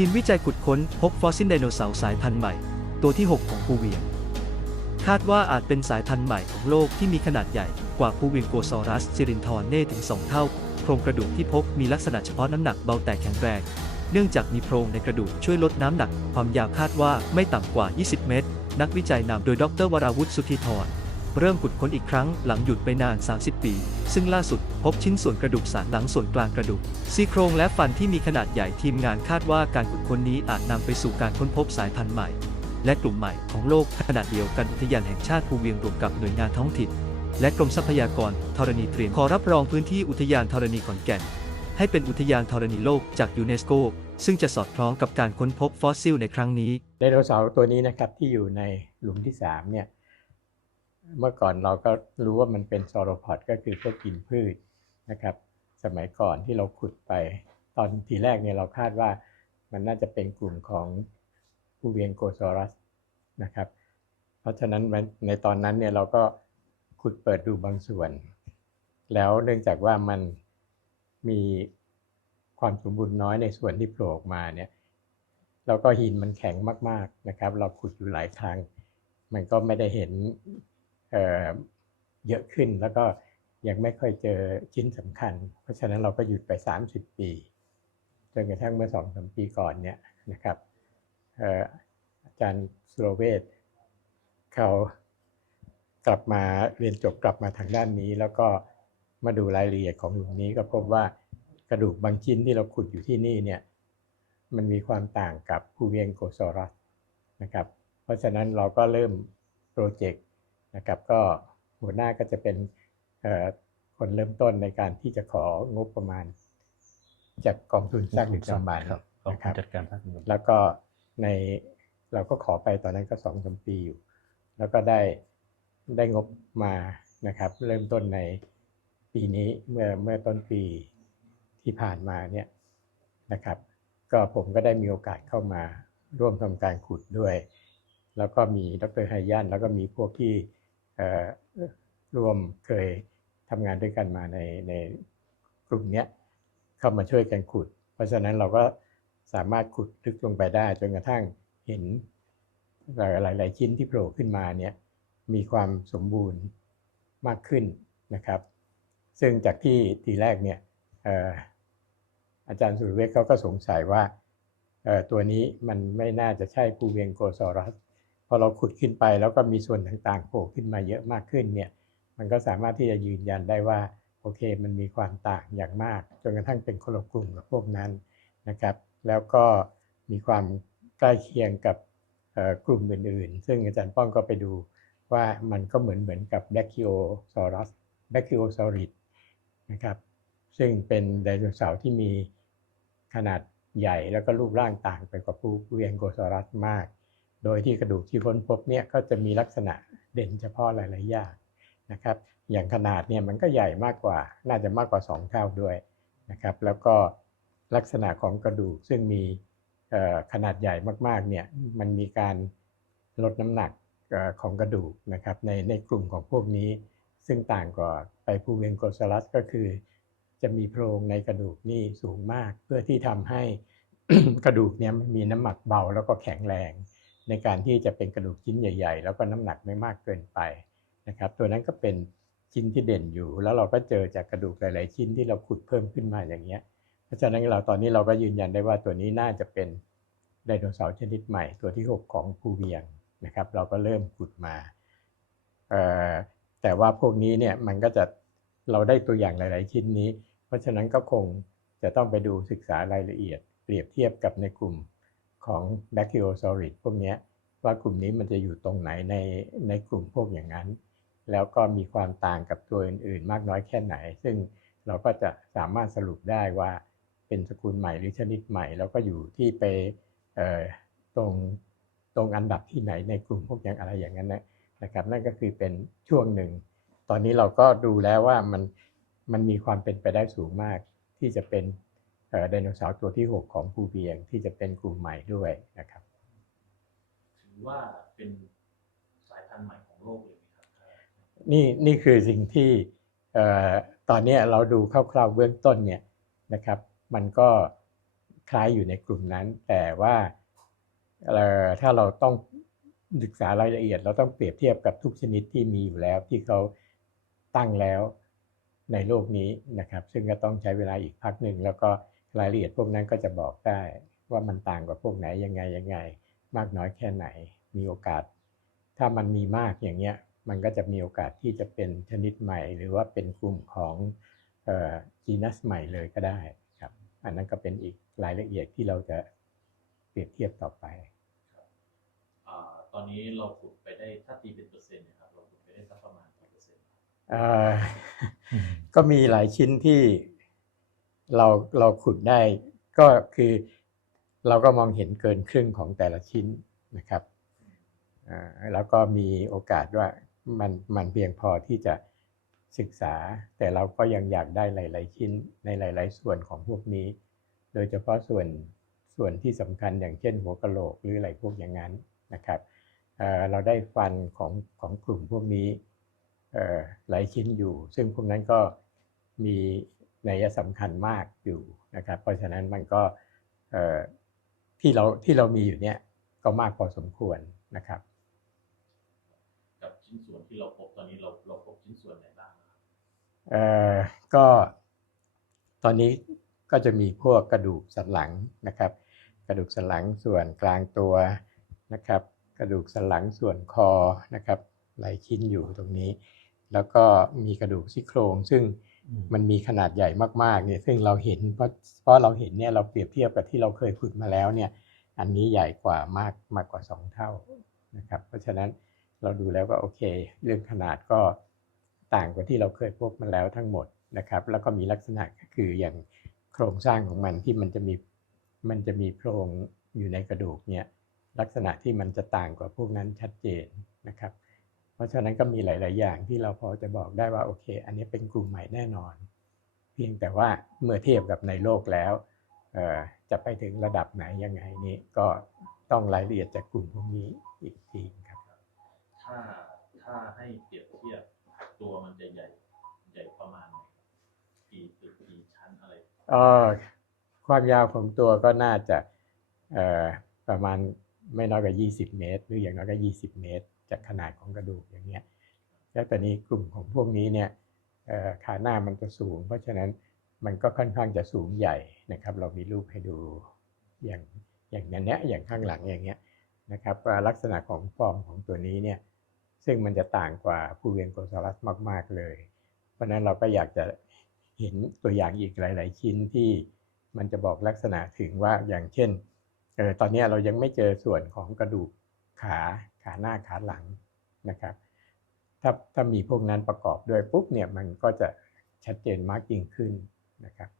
ทีมวิจัยขุดค้นพบฟอสซิลไดโนเสาร์สายพันธุ์ใหม่ ตัวที่ 6 ของภูเวียง คาดว่าอาจเป็นสายพันธุ์ใหม่ของโลกที่มีขนาดใหญ่กว่าภูเวียงโกซอรัสซิรินทรเน่ถึง 2 เท่า โครงกระดูกที่พบมีลักษณะเฉพาะน้ำหนักเบาแต่แข็งแรง เนื่องจากมีโพรงในกระดูกช่วยลดน้ำหนัก ความยาวคาดว่าไม่ต่ำกว่า 20 เมตร นักวิจัยนำโดยดรวราวุฒิสุธีธร เริ่มขุดค้นอีกครั้งหลังหยุดไปนาน 30 ปี ซึ่งล่าสุดพบชิ้นส่วนกระดูกสันหลังส่วนกลางกระดูกซี่โครงและฟันที่มีขนาดใหญ่ทีมงานคาดว่าการขุดค้นนี้อาจนำไปสู่การค้นพบสายพันธุ์ใหม่ และกลุ่มใหม่ของโลกขนาดเดียวกันอุทยานแห่งชาติภูเวียงรวมกับหน่วยงานท้องถิ่น และกรมทรัพยากรธรณีเตรียมขอรับรองพื้นที่อุทยานธรณีขอนแก่น ให้เป็นอุทยานธรณีโลกจากยูเนสโกซึ่งจะสอดคล้องกับการค้นพบฟอสซิลในครั้งนี้ไดโนเสาร์ตัวนี้นะครับที่อยู่ในหลุมที่สามเนี่ย เมื่อก่อนเราก็รู้ว่ามันเป็นซอโรพอดก็คือพวกกินพืชนะครับ สมัยก่อนที่เราขุดไป ตอนทีแรกเนี่ยเราคาดว่ามันน่าจะเป็นกลุ่มของภูเวียงโกซอรัสนะครับ เพราะฉะนั้นมันในตอนนั้นเนี่ยเราก็ขุดเปิดดูบางส่วน แล้วเนื่องจากว่ามันมีความสมบูรณ์น้อยในส่วนที่โผล่ออกมาเนี่ยแล้วก็หินมันแข็งมาก ๆนะครับ เราขุดอยู่หลายครั้ง มันก็ไม่ได้เห็น เเยอะขึ้นแล้วก็ยังไม่ค่อยเจอชิ้นสำคัญ เพราะฉะนั้นเราก็หยุดไป 30 ปีจนกระทั่งเมื่อสองสามปีก่อนเนี่ยนะครับอาจารย์สุรเวชเขากลับมาเรียนจบกลับมาทางด้านนี้ แล้วก็มาดูรายละเอียดของหลุมนี้ก็พบว่ากระดูกบางชิ้นที่เราขุดอยู่ที่นี่เนี่ยมันมีความต่างกับภูเวียงโกซอรัสนะครับ เพราะฉะนั้นเราก็เริ่มโปรเจกต์ นะครับก็หัวหน้าก็จะเป็นเอ่อคนเริ่มต้นในการที่จะของบประมาณ จากกองทุนสร้างดึกดำบรรพ์ครับขอบนะคคุรัณบจัดการภาคเงินแล้วก็ในเราก็ขอไปตอนนั้นก็สองสามปีอยู่ แล้วก็ได้ได้งบมานะครับ เริ่มต้นในปีนี้เมื่อเมื่อต้นปีที่ผ่านมาเนี่ยนะครับ ก็ผมก็ได้มีโอกาสเข้ามาร่วมทำการขุดด้วย แล้วก็มีดรไฮยันแล้วก็มีพวกที่เอ่อ ร่วมเคยทำงานด้วยกันมาในในกลุ่มนี้เข้ามาช่วยกันขุด เพราะฉะนั้นเราก็สามารถขุดลึกลงไปได้จนกระทั่งเห็นหลาย ๆ ชิ้นที่โผล่ขึ้นมาเนี่ยมีความสมบูรณ์มากขึ้นนะครับ ซึ่งจากที่ทีแรกเนี่ยอาจารย์สุรเวชเขาก็สงสัยว่าตัวนี้มันไม่น่าจะใช่ภูเวียงโกซอรัส พอเราขุดขึ้นไปแล้วก็มีส่วนต่างๆโผล่ขึ้นมาเยอะมากขึ้นเนี่ยมันก็สามารถที่จะยืนยันได้ว่าโอเคมันมีความต่างอย่างมากจนกระทั่งเป็นคนละกลุ่มกับพวกนั้นนะครับ แล้วก็มีความใกล้เคียงกับกลุ่มอื่นๆ ซึ่งอาจารย์ป้องก็ไปดูว่ามันก็เหมือนเหมือนกับ b a c h i o s a u r u s b a c h i o s a u r i d นะครับซึ่งเป็นไดโนเสาร์ที่มีขนาดใหญ่แล้วก็รูปร่างต่างไปกว่าผู้เวียงโกซอรัสมาก โดยที่กระดูกที่ค้นพบเนี่ยก็จะมีลักษณะเด่นเฉพาะหลายๆอย่างนะครับ อย่างขนาดเนี่ยมันก็ใหญ่มากกว่า น่าจะมากกว่า 2 เท่าด้วยนะครับ แล้วก็ลักษณะของกระดูกซึ่งมีขนาดใหญ่มากๆเนี่ยมันมีการลดน้ำหนักของกระดูกนะครับในในกลุ่มของพวกนี้ ซึ่งต่างกว่าไปภูเวียงโกซารัสก็คือ จะมีโพรงในกระดูกนี่สูงมาก เพื่อที่ทำให้กระดูกเนี่ยมันมีน้ำหนักเบาแล้วก็แข็งแรง ในการที่จะเป็นกระดูกชิ้นใหญ่ ๆ แล้วก็น้ำหนักไม่มากเกินไปนะครับตัวนั้นก็เป็นชิ้นที่เด่นอยู่ แล้วเราก็เจอจากกระดูกหลาย ๆ ชิ้นที่เราขุดเพิ่มขึ้นมาอย่างเงี้ยเพราะฉะนั้นเราตอนนี้เราก็ยืนยันได้ว่าตัวนี้น่าจะเป็นไดโนเสาร์ชนิดใหม่ ตัวที่ 6 ของภูเวียงนะครับ เราก็เริ่มขุดมาแต่ว่าพวกนี้เนี่ยมันก็จะเราได้ตัวอย่างหลาย ๆ ชิ้นนี้ เพราะฉะนั้นก็คงจะต้องไปดูศึกษารายละเอียด เปรียบเทียบกับในกลุ่ม ของ b a c h i o s a u r i d พวกนี้ว่ากลุ่มนี้มันจะอยู่ตรงไหนในในกลุ่มพวกอย่างนั้น แล้วก็มีความต่างกับตัวอื่นๆ มากน้อยแค่ไหน ซึ่งเราก็จะสามารถสรุปได้ว่าเป็นสกุลใหม่หรือชนิดใหม่ แล้วก็อยู่ที่ไปตรงตรงอันดับที่ไหนในกลุ่มพวกอย่างอะไรอย่างนั้นนะครับ นั่นก็คือเป็นช่วงหนึ่ง ตอนนี้เราก็ดูแล้วว่ามันมันมีความเป็นไปได้สูงมากที่จะเป็น ไดโนเสาร์ตัวที่ 6 ของภูเวียงที่จะเป็นกลุ่มใหม่ด้วยนะครับ ถือว่าเป็นสายพันธุ์ใหม่ของโลกเลยไหมครับนี่นี่คือสิ่งที่เอ่อตอนเนี้ยเราดูคร่าวๆเบื้องต้นเนี่ยนะครับ มันก็คล้ายอยู่ในกลุ่มนั้น แต่ว่าเอ่อถ้าเราต้องศึกษารายละเอียด เราต้องเปรียบเทียบกับทุกชนิดที่มีอยู่แล้วที่เขาตั้งแล้วในโลกนี้นะครับ ซึ่งก็ต้องใช้เวลาอีกพักหนึ่งแล้วก็ รายละเอียดพวกนั้นก็จะบอกได้ว่ามันต่างกว่าพวกไหนยังไงยังไง มากน้อยแค่ไหนมีโอกาส ถ้ามันมีมากอย่างเงี้ยมันก็จะมีโอกาสที่จะเป็นชนิดใหม่ หรือว่าเป็นกลุ่มของจีนัสใหม่เลยก็ได้ครับ อันนั้นก็เป็นอีกรายละเอียดที่เราจะเปรียบเทียบต่อไปอ่าตอนนี้เราขุดไปได้ถ้าตีเป็นเปอร์เซ็นต์เนะครับเราขุดไปได้สักประมาณกี่เปอร์เซ็นต์เอ่อก็มีหลายชิ้นที่ เราเราขุดได้ก็คือเราก็มองเห็นเกินครึ่งของแต่ละชิ้นนะครับแล้วก็มีโอกาสว่ามันมันเพียงพอที่จะศึกษา แต่เราก็ยังอยากได้หลาย ๆ ชิ้นในหลาย ๆ ส่วนของพวกนี้ โดยเฉพาะส่วนส่วนที่สำคัญอย่างเช่นหัวกะโหลกหรืออะไรพวกอย่างนั้นนะครับเเราได้ฟันของของกลุ่มพวกนี้หลายชิ้นอยู่ ซึ่งพวกนั้นก็มี นัยสำคัญมากอยู่นะครับเพราะฉะนั้นมันก็เอ่อที่เราที่เรามีอยู่เนี่ยก็มากพอสมควรนะครับกับชิ้นส่วนที่เราพบตอนนี้เราเราพบชิ้นส่วนไหนบ้างนะครับเอ่อก็ตอนนี้ก็จะมีพวกกระดูกสันหลังนะครับ กระดูกสันหลังส่วนกลางตัวนะครับ กระดูกสันหลังส่วนคอนะครับหลายชิ้นอยู่ตรงนี้ แล้วก็มีกระดูกซี่โครงซึ่ง มันมีขนาดใหญ่มากๆเนี่ยซึ่งเราเห็นเพราะเพราะเราเห็นเนี่ยเราเปรียบเทียบกับที่เราเคยฝึกมาแล้วเนี่ยอันนี้ใหญ่กว่ามากมากกว่า 2 เท่านะครับเพราะฉะนั้นเราดูแล้วก็โอเค เรื่องขนาดก็ต่างกว่าที่เราเคยพบมาแล้วทั้งหมดนะครับ แล้วก็มีลักษณะก็คืออย่างโครงสร้างของมันที่มันจะมีมันจะมีโพรงอยู่ในกระดูกเนี่ยลักษณะที่มันจะต่างกว่าพวกนั้นชัดเจนนะครับ เพราะฉะนั้นก็มีหลาย ๆ อย่างที่เราพอจะบอกได้ว่าโอเค อันนี้เป็นกลุ่มใหม่แน่นอน เพียงแต่ว่าเมื่อเทียบกับในโลกแล้วเอ่อจะไปถึงระดับไหนยังไงนี่ก็ต้องรายละเอียดจากกลุ่มพวกนี้อีกทีครับถ้าถ้าให้เปรียบเทียบตัวมันจะใหญ่ใหญ่ประมาณไหนกี่ตึกกี่ชั้นอะไรเอ่อความยาวของตัวก็น่าจะเอ่อประมาณไม่น้อยกว่า 20 เมตร หรืออย่างน้อยก็ 20 เมตร จากขนาดของกระดูกอย่างเงี้ยแล้วตอนนี้กลุ่มของพวกนี้เนี่ยขาหน้ามันจะสูง เพราะฉะนั้นมันก็ค่อนข้างจะสูงใหญ่นะครับ เรามีรูปให้ดูอย่างอย่างนั้นเนี้ยอย่างข้างหลังอย่างเงี้ยนะครับลักษณะของฟอร์มของตัวนี้เนี่ยซึ่งมันจะต่างกว่าภูเวียนโกซารัสมาก ๆเลย เพราะฉะนั้นเราก็อยากจะเห็นตัวอย่างอีกหลาย ๆ ชิ้นที่มันจะบอกลักษณะถึงว่าอย่างเช่นเออตอนนี้เรายังไม่เจอส่วนของกระดูกขา ขาหน้าขาหลังนะครับ ถ้าถ้ามีพวกนั้นประกอบด้วยปุ๊บเนี่ยมันก็จะชัดเจนมากยิ่งขึ้นนะครับ